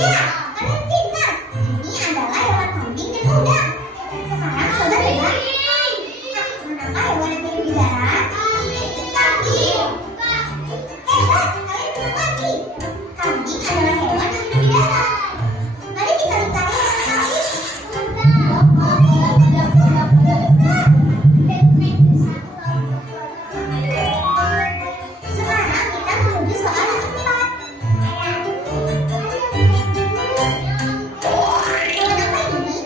Ya, kalian pintar. Ini adalah hewan kambing dan udang. Sekarang coba tebak. Manakah hewan yang hidup di darat? Kambing. Hebat, kalian benar lagi. Kambing adalah hewan yang hidup di darat. Mari kita mencari hewan kambing. Sekarang kita menuju soal yang keempat. Hewan apa ini?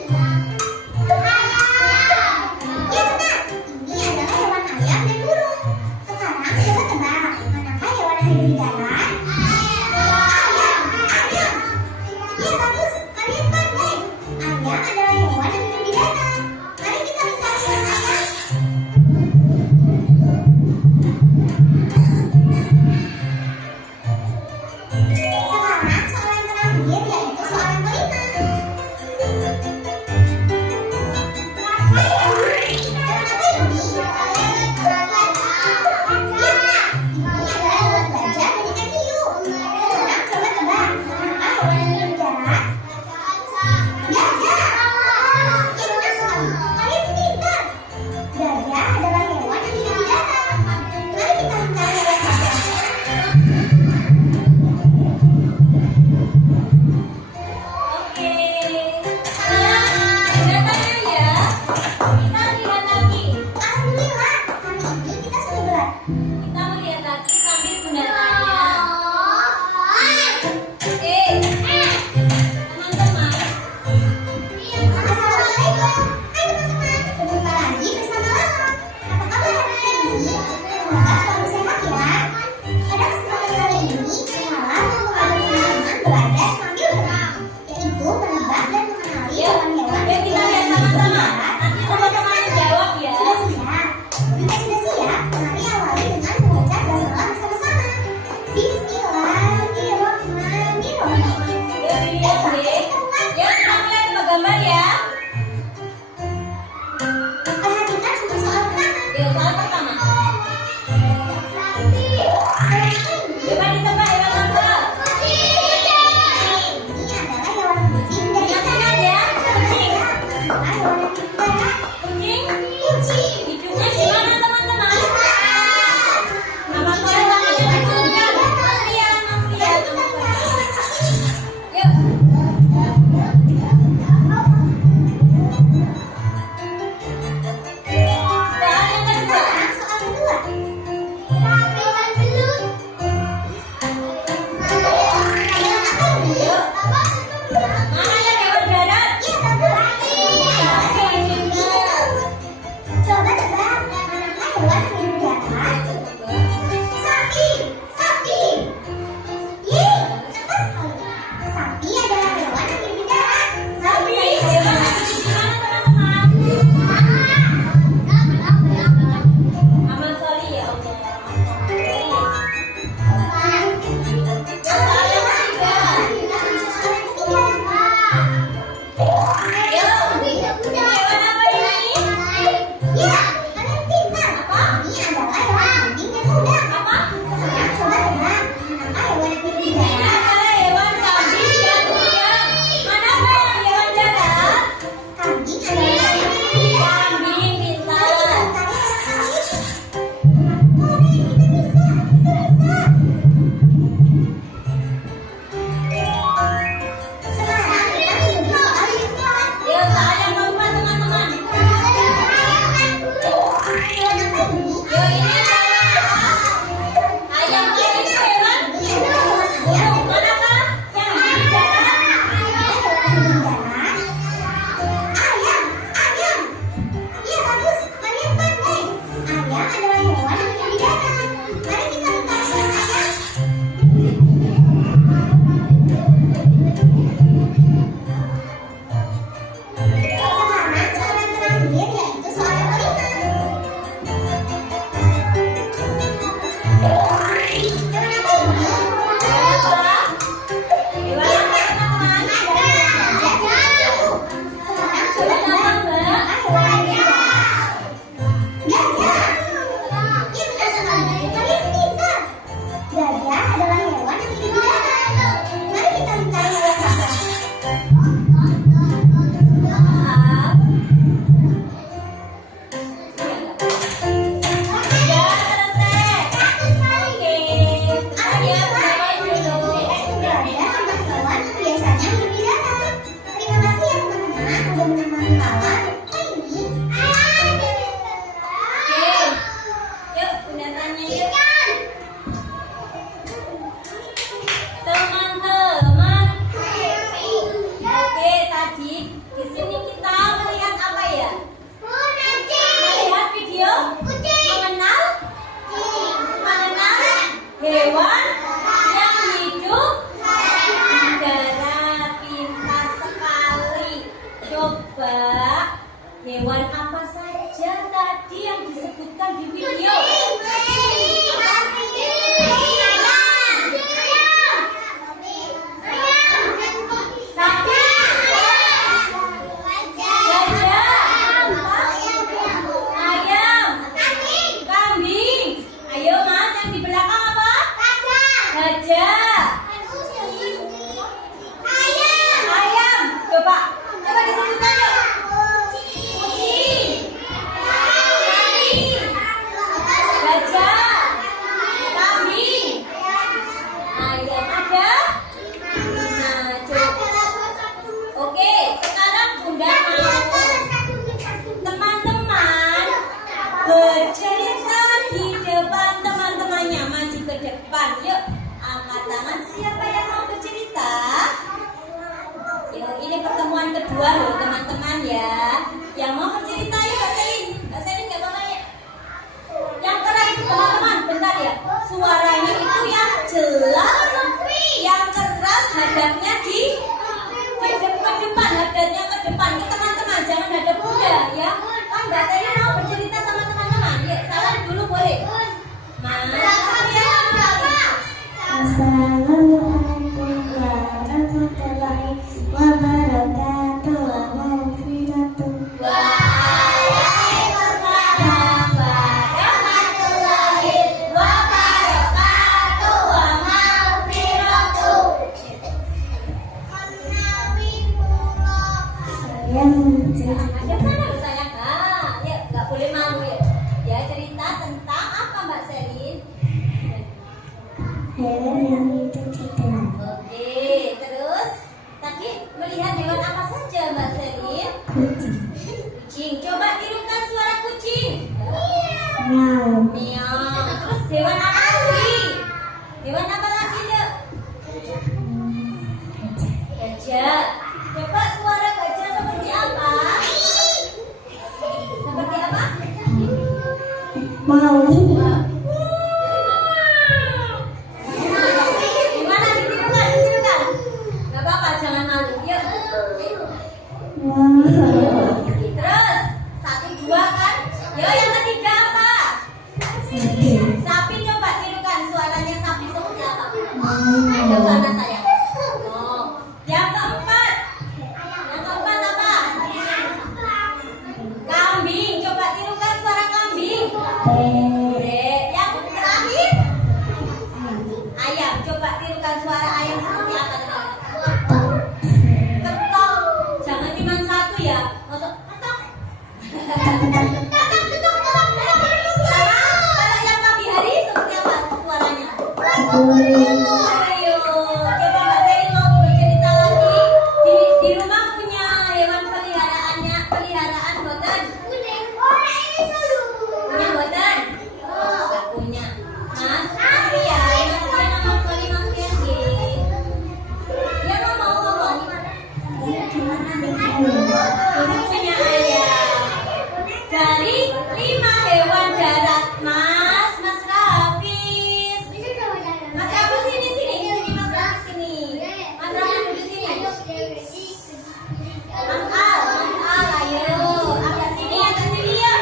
Ya benar, ini adalah hewan ayam dan burung. Sekarang coba tebak, manakah hewan yang hidup di darat? Ayam, ayam. Ya bagus, kalian pandai. Ayam adalah hewan yang hidup di darat. Mari kita mencari hewan ayam. Sekarang soal yang terakhir yaitu soal yang kelima. Hewan apa ini? Ya benar, ini adalah hewan gajah dan ikan hiu. Sekarang coba tebak, manakah hewan yang hidup di darat? Gajah. Ya benar sekali, kalian pintar. Gajah adalah hewan yang hidup di darat. Mari kita mencari hewan gajah. Oke. Nah, datanya ya. Kita lihat lagi. Alhamdulillah, kali ini kita sudah berat. Kita melihat lagi sambil bunda tanya. Oke. Teman-teman. Assalamualaikum. Hai teman-teman, berjumpa lagi bersama Lala. Apa kabar hari ini? Semoga selalu sehat ya. Pada kesempatan kali ini, Lala mau mengajak teman-teman belajar sambil berenang, yaitu menebak dan mengenali hewan-hewan Yuk kita lihat sama-sama. Nanti teman-teman jawab ya. Sudah siap? Jika sudah siap, mari awali dengan mengucap basmalah bersama-sama. Bismillahirrahmanirrahim. Yuk dilihat deh. Yuk kita mulai tebak gambar ya. Perhatikan untuk soal pertama. Yuk soal pertama. Coba ditebak hewan apa? Ini adalah hewan kucing dan Yang ikan. benar ya. Kucing. Manakah hewan yang hidup di darat? Kucing. Kucing. Hidupnya di mana teman-teman? Nama keluarganya juga. Mas Rian, Mas Rian. Yuk. Soal yang kedua. Sekarang soal kedua. Hewan belut. Hewan apa ini? Yuk. Mana yang hewan darat? Iya, bagus. Coba tebak, manakah hewan yang hidup di darat? Sapi. Sapi. Yeay, cepat sekali. Sapi adalah hewan yang hidup di darat. Sapi hewan yang hidup di mana teman-teman? Amal Soli ya Allah. Soal yang ketiga. dua loh teman-teman ya. Yang mau bercerita ya Mbak Selin. Mbak Selin nggak apa-apa ya. Yang keras itu teman-teman, bentar ya. Suaranya itu yang jelas, yang keras, hadapnya di depan, hadapnya ke depan. Ini teman-teman jangan hadap muda ya. Kan Mbak Selin mau bercerita sama teman-teman. Ya, salam dulu boleh. Assalamualaikum warahmatullahi wabarakatuh. Waalaikumsalam warahmatullahi wabarakatuh. Wa maghfiratuh. Saya menceritakan Ada mana lu sayang? Ya nggak boleh malu ya. Ya cerita tentang apa Mbak Selin? hewan yang hidup di dalam Oke, terus tadi melihat hewan apa saja Mbak Selin? kucing. Kucing. Coba tirukan suara kucing. Miau. Miau. Terus hewan apa lagi? Hewan apa lagi Dek? Gajah. Coba suara gajah seperti apa? Seperti apa? Mau. Gimana ditirukan? Ditirukan. Gak apa-apa, jangan malu. Yuk. Mau. Terus satu dua kan? Yo yang ketiga apa? Sapi. Coba tirukan suaranya sapi seperti apa? Ayo sana sayang. Oh. Yang keempat. Yang keempat apa? Kambing. Coba tirukan suara kambing. Yang terakhir ayam. Coba tirukan suara ayam seperti apa teman-teman? Ketok. Jangan cuma satu ya. Masuk ketok. Kalau yang pagi hari seperti apa suaranya? Ayo, coba Mbak Selin mau bercerita lagi. Di rumah punya hewan peliharaan boten? Punya boten? Nggak punya. Mas Rian, Mas Rian. Ya ngomong. Ini punya ayam. Dari 5 hewan darat, Mas Rafis. Mas Rafis sini, Mas Rafis sini. Mas Rafis duduk sini. Mas Al, ayo. Agak sini ya.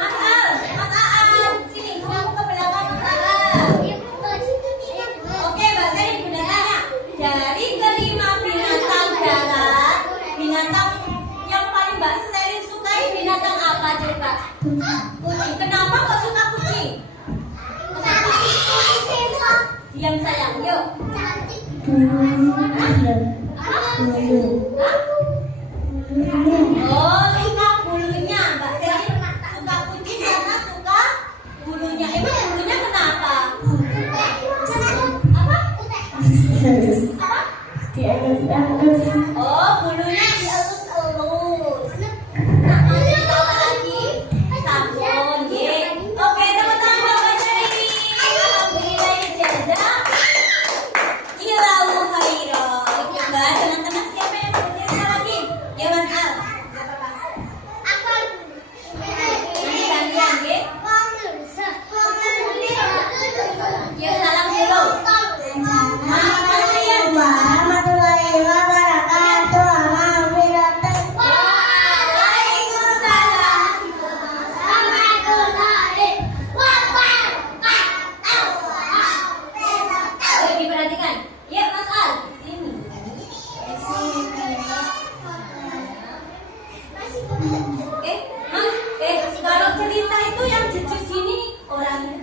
Mas Al, Mas Aan, sini. Kamu ke belakang Mas Al. Oke, Mbak Selin udah tanya. Dari kelima binatang darat, binatang yang paling Mbak Selin sukai binatang apa coba? Kucing. Kenapa kok suka kucing? Kenapa? Diam sayang, yuk. Oh, suka bulunya. Mbak Selin suka kucing karena suka bulunya. Emang bulunya kenapa? Apa? Oh, bulunya dielus-elus. Namanya apa lagi? Sabun, ye. Oke, teman-teman Mbak Selin. Alhamdulillah ya jaza. Ilahu khairan. Coba teman-teman siapa yang mau bercerita lagi? Ya Mas Al. Gak apa-apa. Nanti gantian, ye. Ya salam dulu. Mas Rian. Warahmatullahi wabarakatuh. Wabarakatuh. Waalaikumsalam. Ayo diperhatikan. Ya Mas Al. Sini. Mas, kalau cerita itu yang jujur sini orangnya.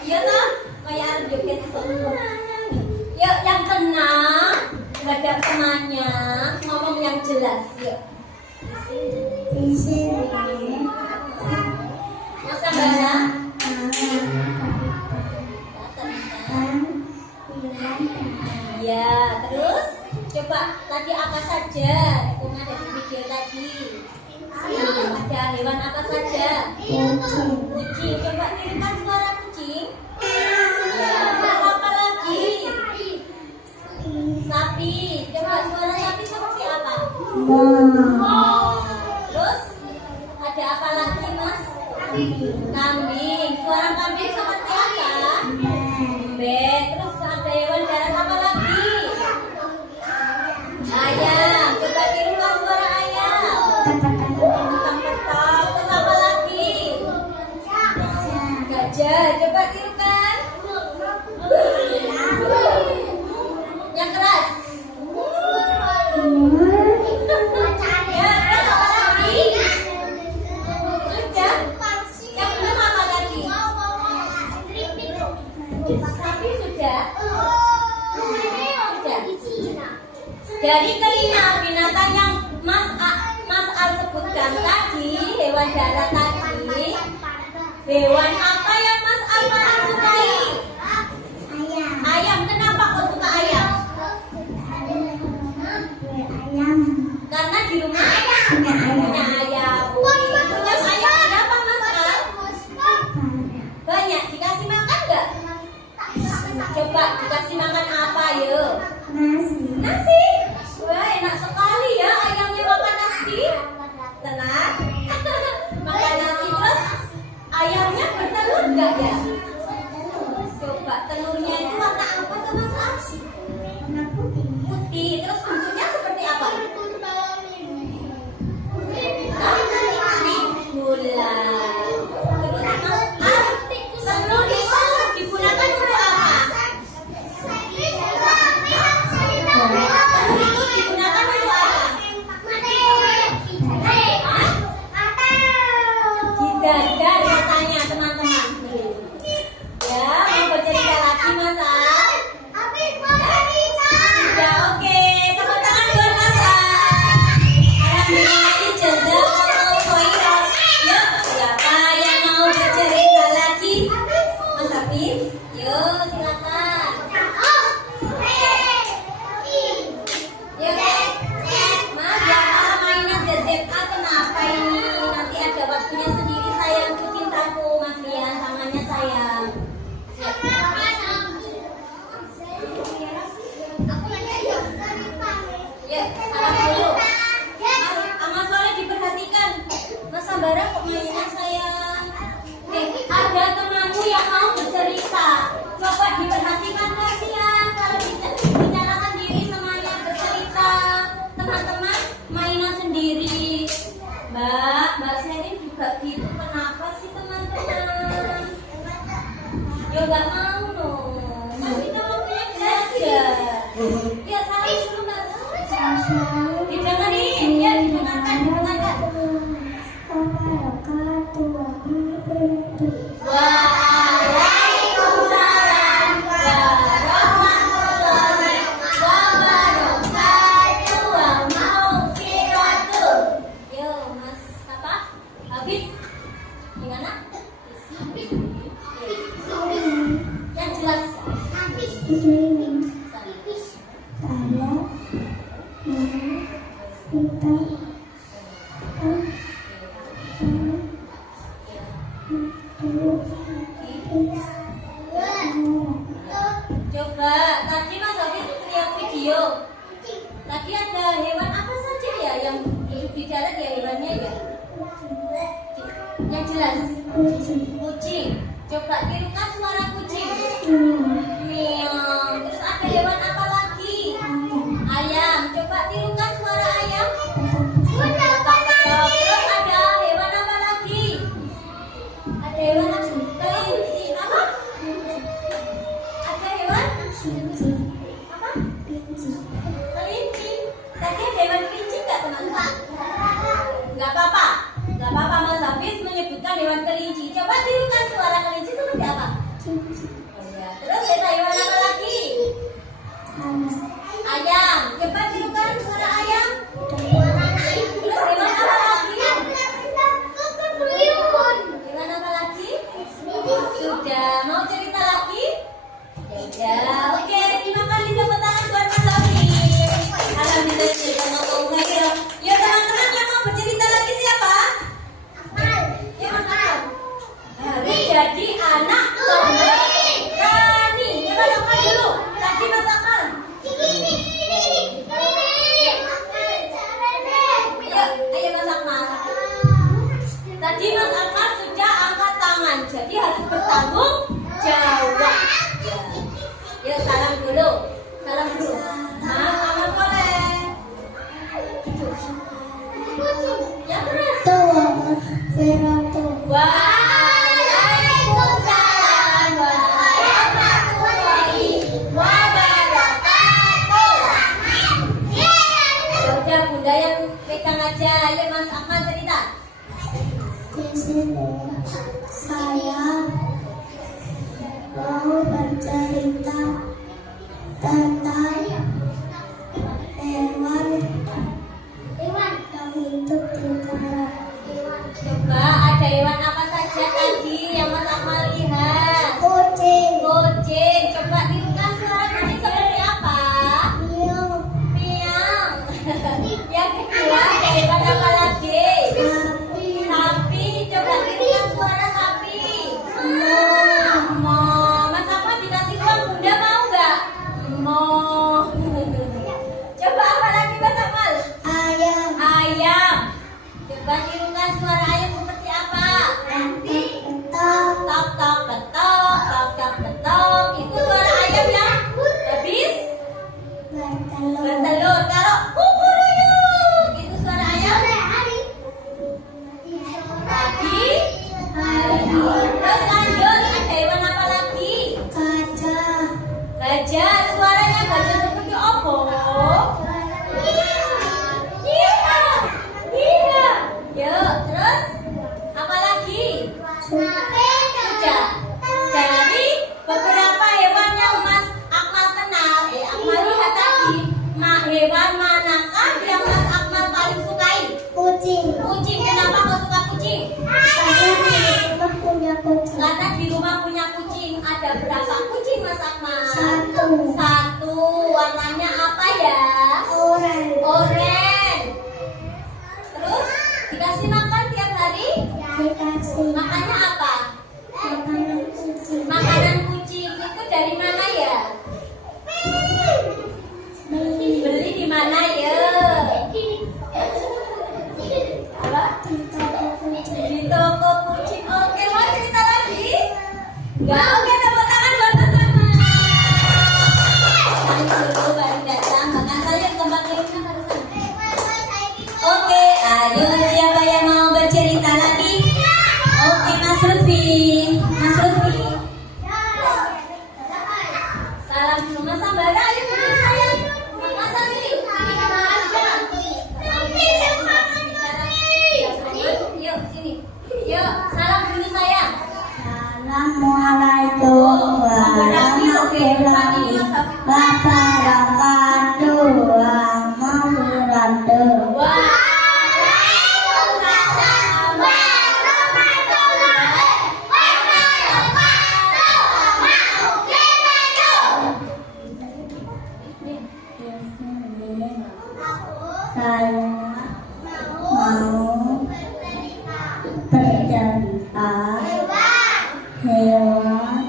Iya toh, kayak joget itu. Yuk, yang tenang, nggak ada temannya, ngomong yang jelas. Yuk. Di sini. Mas Ambara. Ya, terus coba tadi apa saja? Itu ada di video tadi. Ada hewan apa saja? Kucing. Coba tirukan suara kucing. Ya, terus apa lagi? Sapi. Terus ada apa lagi Mas? Kambing. Suara kambing seperti apa? Bek. Terus ada hewan darat apa lagi? Ayam. Coba tirukan suara ayam. Petang-petang. Terus apa lagi? Gajah. Coba tirukan. Yang keras. Ya, terus apa lagi? Sudah. Yang belum apa lagi? Sapi sudah. Dari kelima binatang yang Mas Al sebutkan tadi, hewan darat tadi, hewan apa yang Mas Al paling sukai? Ayam. Kenapa kau suka ayam? Karena di rumah punya ayam. Punya ayam berapa Mas Al? Banyak. Dikasih makan nggak? Coba dikasih makan apa yuk? Nasi. Wah, enak sekali ya ayamnya makan nasi. Tenang. Makan nasi terus ayamnya bertelur nggak ya? Coba telurnya itu warna apa tuh Mas Al? Putih. Terus bentuknya seperti apa? Bulat. Terus Mas Al, telur itu digunakan untuk apa? Telur itu digunakan untuk apa? Didadar katanya teman-teman. Ya, mau bercerita lagi Mas Al? Ya oke, tepuk tangan buat Mas Al. Alhamdulillah jazakallahu khairan. Yuk, siapa yang mau bercerita lagi? Mas Afif, yuk silakan. Yuk, Mas jangan mainan ZZA kenapa ini? Nanti ada waktunya sendiri sayang, ikutin aku Mas Rian, tangannya sayang. Ya, salam dulu. Mas Soleh diperhatikan. Mas Sambara kok mainnya sayang? Ada temanmu yang mau bercerita. Coba diperhatikan kasihan. Kalau bicara sendiri temannya bercerita. Teman-teman mainan sendiri. Mbak Sherin juga gitu. Kenapa sih teman-teman? Ya nggak mau loh. Kan kita waktunya belajar. Ya salam dulu Mbak. Didengerin, ya didengarkan. Waalaikumsalam warahmatullahi wabarakatuh wa maghfiratuh. Yo Mas apa? Habib. Gimana? Yang jelas. Coba tadi Mas Habib lihat video. Tadi ada hewan apa saja ya yang hidup di darat ya hewannya ya? Yang jelas. Kucing. Coba tirukan suara kucing. Miau. Terus ada hewan apa lagi? Ayam. Coba tirukan suara ayam. Terus ada hewan apa lagi? Ada hewan kelinci. Apa? Ada hewan? Apa? Kelinci. Tadi ada hewan kelinci nggak teman-teman? Nggak apa-apa. Nggak apa-apa Mas Hafiz menyebutkan hewan kelinci. Coba tirukan suara kelinci seperti apa? Oh ya. Terus ada hewan apa lagi? Saya mau bercerita tentang hewan yang hidup di darat. Coba ada hewan apa saja tadi yang Mas Akmal lihat? Kucing, Kucing. Coba tirukan suara kucing seperti apa? miau, Miau. Yang kedua ada hewan apa lagi? sapi, Sapi. Coba tirukan suara sapi. Mo. Mas Akmal dikasih uang bunda mau nggak? Mo. Coba apa lagi Mas Akmal? ayam, Ayam. Coba tirukan suara ayam seperti apa? Nanti. ketok, Tok tok ketok, tok tok ketok. Itu suara ayam yang habis bertelur, bertelur. Kalau kukuruyuk, itu suara ayam pagi. Terus lanjut, ada hewan apa lagi? gajah, Gajah. Suaranya gajah seperti apa? Iya, iya. Yuk, terus apa lagi? Sudah. Jadi beberapa hewan yang Mas Akmal kenal, Akmal lihat tadi, hewan manakah yang Mas Akmal paling sukai? kucing. Kucing. Kenapa kau suka kucing? Saya di rumah punya kucing. Karena di rumah punya kucing. Ada berapa kucing Mas Akmal? Satu. Satu. Warnanya apa ya? Oranye. Oranye. Terus dikasih makan tiap hari? Dikasih Makannya apa? makanan kucing. Makanan kucing itu dari mana ya? Beli Beli di mana ya? Apa? di toko kucing. Di toko kucing. Oke, mau cerita lagi? Enggak, oke, tepuk tangan buat Mas Akmal. Nanti dulu baru datang, bahkan saya tempat kirimnya barusan. Oke, ayo siapa yang mau bercerita lagi? Oke, Mas Lutfi. Mas Lutfi. Salam dulu Mas Sambara, ayo dulu saya. Mas sini. Yuk, sini. Yuk, salam dulu sayang. Assalamualaikum warahmatullahi wabarakatuh. Waalaikumsalam warahmatullahi Saya mau bercerita hewan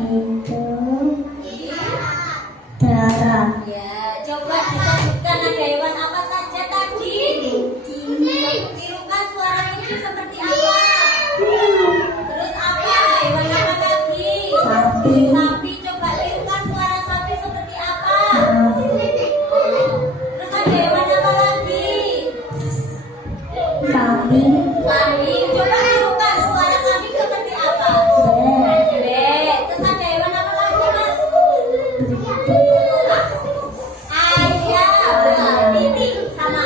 hidup darat. Ya, coba disebutkan ada hewan apa saja tadi? Tirukan suara kucing seperti apa? Terus apa? Hewan apa lagi? Sapi. Sapi, coba tirukan suara sapi seperti apa? Terus ada hewan apa lagi? Kambing, Kambing, coba tirukan suara kambing seperti apa? Bebek. Terus ada hewan apa lagi, Mas? Ayam, piting sama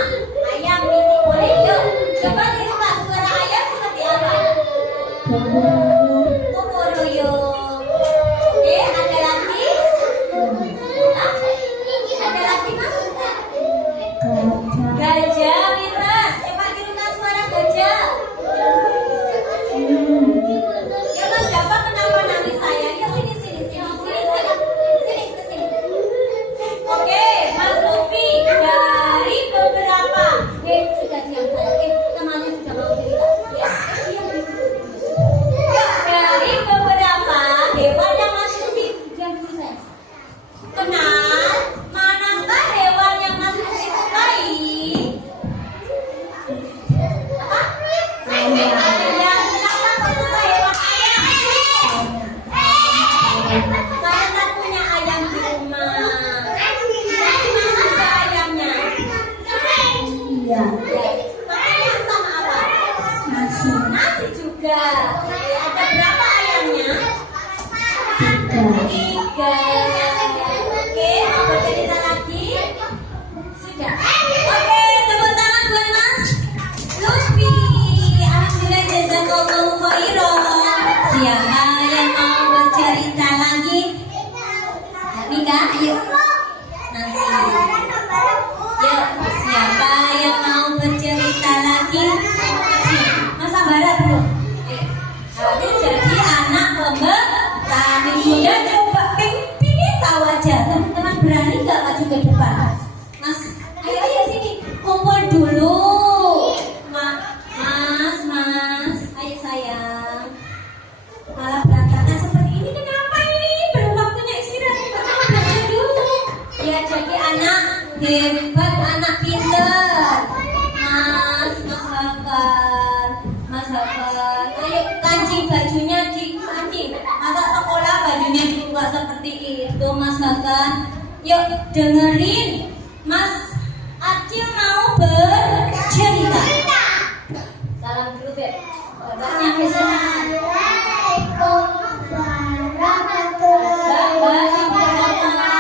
ayam piting boleh yuk. Coba tirukan suara ayam seperti apa? Kukuruyuk. Oke, ada lagi? Hah? Ada lagi Mas? Gajah, pintar. Coba tirukan suara gajah. Ya Mas, Bapak kenapa nangis saya? Ya sini. Sini ke sini. Nikah, ayo. Nanti. Yuk, siapa yang mau bercerita lagi? Masa barat dulu. Harus jadi anak pemberani muda. Coba pingin tahu aja. Teman-teman berani nggak maju ke depan? Mas, ayo sini. Kumpul dulu. Mas, ayo sayang. Malah berantakan seperti ini. Kenapa ini? Belum waktunya istirahat. Pertama belajar dulu. Ya jadi anak hebat, anak pinter. Mas Hakan. Ayo kancing bajunya dikancing. Masa sekolah bajunya dibuka seperti itu, Mas Hakan. Yuk dengerin. Mas Acil mau bercerita. Salam dulu, Beb. Babanya Assalamualaikum warahmatullahi wabarakatuh.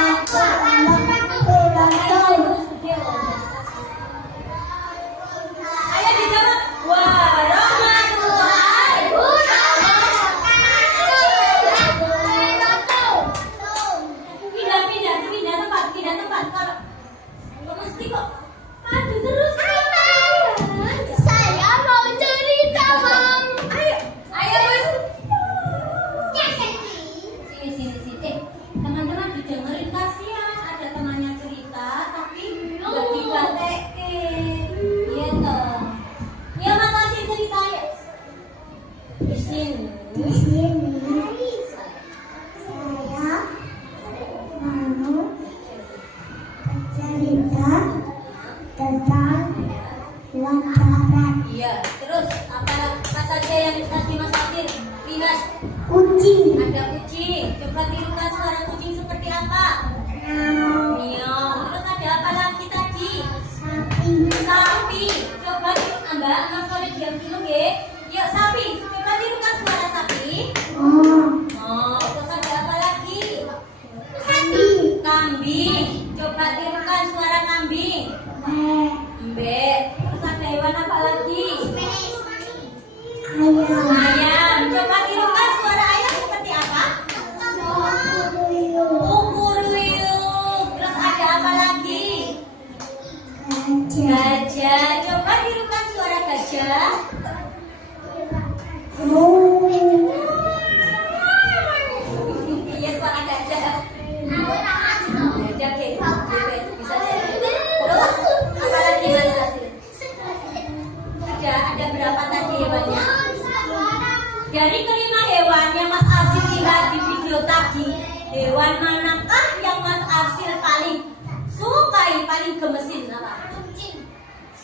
Ayo dijawab. Warahmatullahi wabarakatuh. Pindah tempat. Kalau mesti kok maju terus. Saya mau cerita, Mam. Ayo Bos. Sini. Teman-teman didengerin, kasihan ada temannya cerita tapi nggak dipraktekin. Iya toh. Ya Mas Asyik cerita ya. Di sini. Saya mau bercerita tentang lantaran Iya. Terus apa saja yang tadi Mas Asyik lihat? kucing. Ada kucing. Coba tirukan suara kucing seperti apa? Miau. Terus ada apa lagi tadi? Sapi. Coba tirukan Mbak. Mas Soleh diam dulu ya. Yuk sapi. Coba tirukan suara sapi. Oh. Terus ada apa lagi? Kambing. Coba tirukan suara kambing. Mbek. Terus ada hewan apa lagi? Ayam. Coba tirukan suara ayam seperti apa? Kukuruyuk. Terus ada apa lagi? Gajah. Coba tirukan suara gajah. Iya, suara gajah. Gajah ke. Bisa jadi. Terus apa lagi Mas Asyik? Ada berapa tadi hewannya? Dari kelima hewan yang Mas Asyik lihat di video tadi, hewan manakah yang Mas Asyik paling sukai, paling gemesin apa?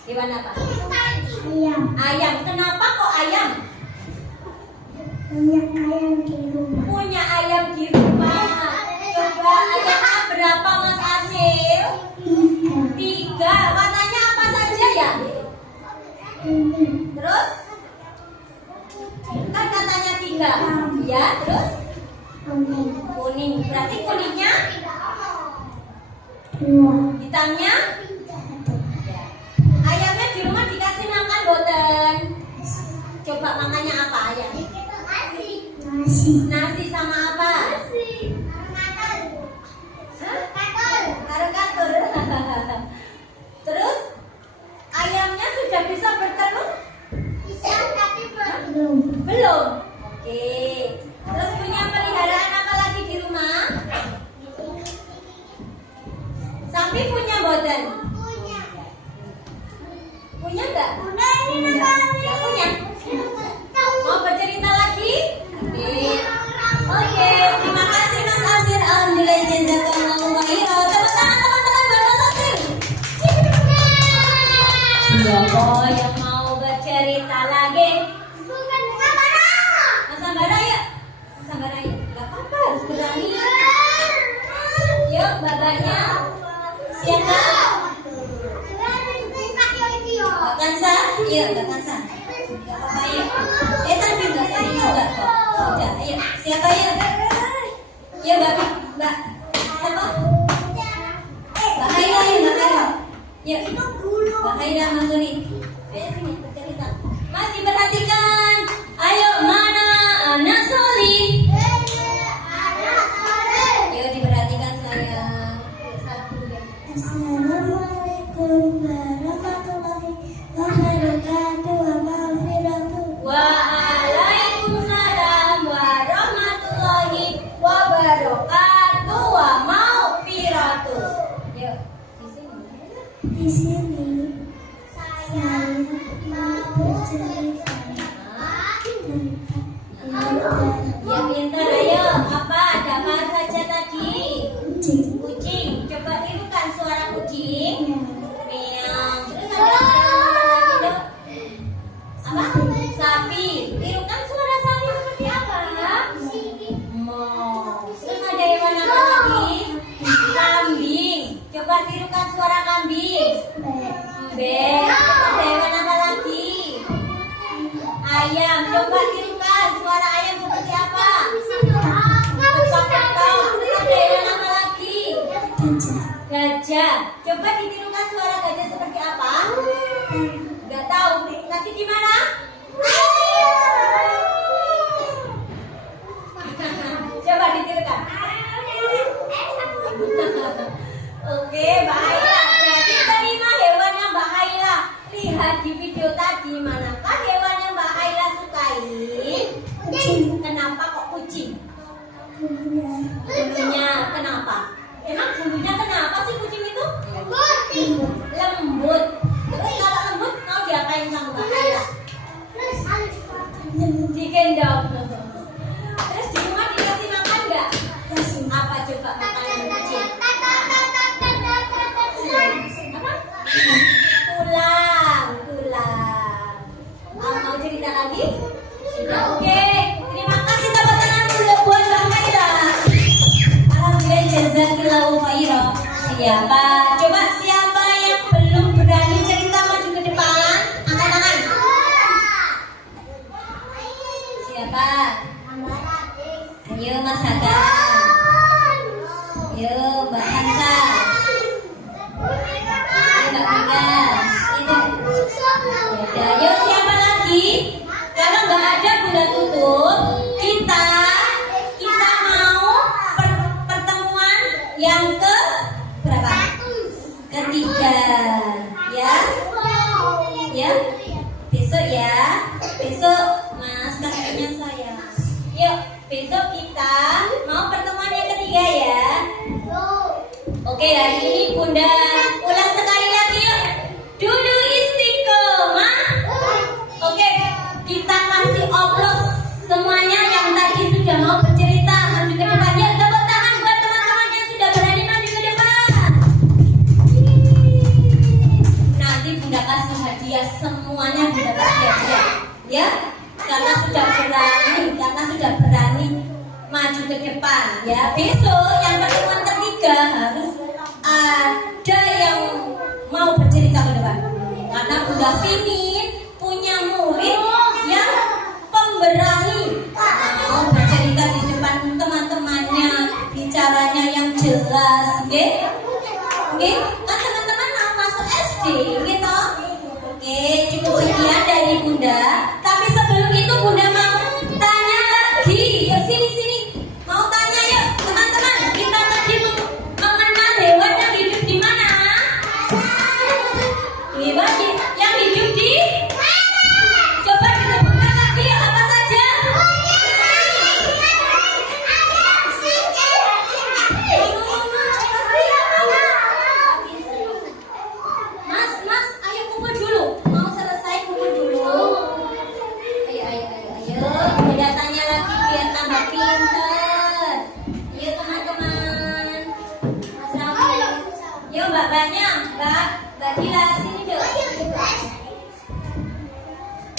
Hewan apa? Ayam. Kenapa kok ayam? Punya ayam di rumah. Coba ayamnya berapa Mas Asyik? 3. Warnanya apa saja ya? Terus? Kan katanya 3. Ya, terus? Kuning. Berarti kuningnya? Hitamnya? Ayamnya di rumah dikasih makan boten. Coba makannya apa ayam? Nasi sama apa? Katur. Terus? Ayamnya sudah bisa bertelur? Belum. Oke. Terus punya peliharaan apa lagi di rumah? Sapi punya boten? Punya enggak? Enggak punya. Mau bercerita lagi? Oke. Terima kasih Mas Asyik. Alhamdulillah jazakallahu khairan. Tepuk tangan teman-teman buat Mas Asyik. Siapa yang mau bercerita lagi? Mas Sambara ya? Sambara ya? Gak apa-apa, harus berani. Yuk, babanya. Siapa? Gak Kansa? Yuk, Gak Kansa. Gak apa-apa ya? Tadi Mbak tadi juga kok. Sudah, ayo. Siapa ya? Ya, Mbak. Siapa? Mbak Haira ya, Mbak Haira. Yuk. Mbak Haira, Mas Suni. Sini, bercerita. Mas, diperhatikan. Ayo, mana anak Soli? Yuk, diperhatikan saya. Assalamualaikum warahmatullahi wabarakatuh wa maghfiratuh. Waalaikumsalam warahmatullahi wabarakatuh wa maghfiratuh. Yuk, Di sini saya mau bercerita tentang ya pintar, ayo. Apa? Ada apa saja tadi? kucing. Kucing. Coba tirukan suara kucing. Meong. Terus ada apa? Sapi. Tirukan suara sapi seperti apa? Mo. Terus ada hewan apa lagi? Kambing. Coba tirukan suara kambing. Bek. Ada hewan apa lagi? Ayam. Coba tirukan suara ayam seperti apa? Ketok-ketok. Terus ada hewan apa lagi? Gajah. Coba ditirukan suara gajah seperti apa? Gak tahu. Tadi di mana? Coba ditirukan. Oke, baiklah. Berarti terima hewan yang Mbak Haila lihat di video tadi. Manakah hewan yang Mbak Haila sukai? Kucing. Kenapa kok kucing? Bulunya kenapa? Emang bulunya kenapa sih kucing itu? Lembut. Terus kalau lembut mau diapain sama Mbak Haila? Digendong. Terus di rumah dikasih makan nggak? Apa coba makanan kucing? Apa? Tulang. Mau cerita lagi? Oke, terima kasih tepuk tangan dulu buat Mbak Haila. Alhamdulillah, jazakillahu khairan. Siapa yang belum berani cerita maju ke depan? Angkat tangan. Siapa? Ayo Mas Hakan. Ayo Mbak Hansa. Ayo Mbak Vika. Ayo siapa lagi? Kalau nggak ada Bunda tutup, kita mau pertemuan yang ke berapa? Ketiga, ya. Besok ya. Besok Mas kakaknya saya. Yuk, besok kita mau pertemuan yang ketiga ya. Oke, hari ini Bunda ulang sekali lagi yuk. Dulu istiqomah. Oke, kita kasih oplos semuanya yang tadi sudah mau bercerita maju ke depan. Ya, tepuk tangan buat teman-teman yang sudah berani maju ke depan. Nanti Bunda kasih hadiah semuanya, Bunda kasih hadiah. Ya, karena sudah berani maju ke depan. Ya, besok yang pertemuan ketiga harus ada yang mau bercerita ke depan. Karena Bunda pingin punya murid yang pemberani, mau bercerita di depan teman-temannya, bicaranya yang jelas, oke? Kan teman-teman mau masuk SD, gitu? Oke, cukup sekian dari Bunda. Tapi sebelum itu Bunda mau tanya lagi. Yuk sini. Mau tanya yuk teman-teman. Kita tadi mengenal hewan yang hidup di mana? Hewan yang hidup di coba disebutkan lagi apa saja? Mas, ayo kumpul dulu. Mau selesai kumpul dulu. Ayo. Beda tanya lagi biar tambah pintar. Ayo teman-teman. Mas Raffi. Yuk Mbak Banyak, Mbak Dila sini dulu.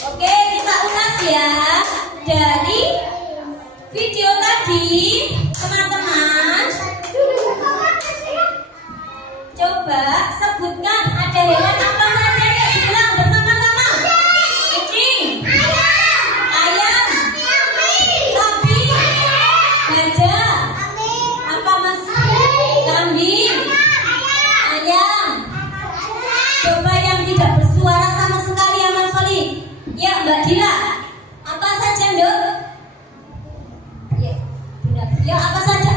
Oke, kita ulas ya. Dari video tadi, teman-teman, coba sebutkan ada hewan apa saja yang bilang bersama-sama. Kucing, ayam, sapi, gajah, apa Mas? Kambing, ayam. Coba yang tidak bersuara sama sekali ya Mas Soli. Ya Mbak Dila, apa saja Nduk? Ya, apa saja?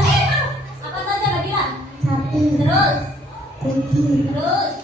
Apa saja Mbak Dila? Sapi. Terus Kunci. Terus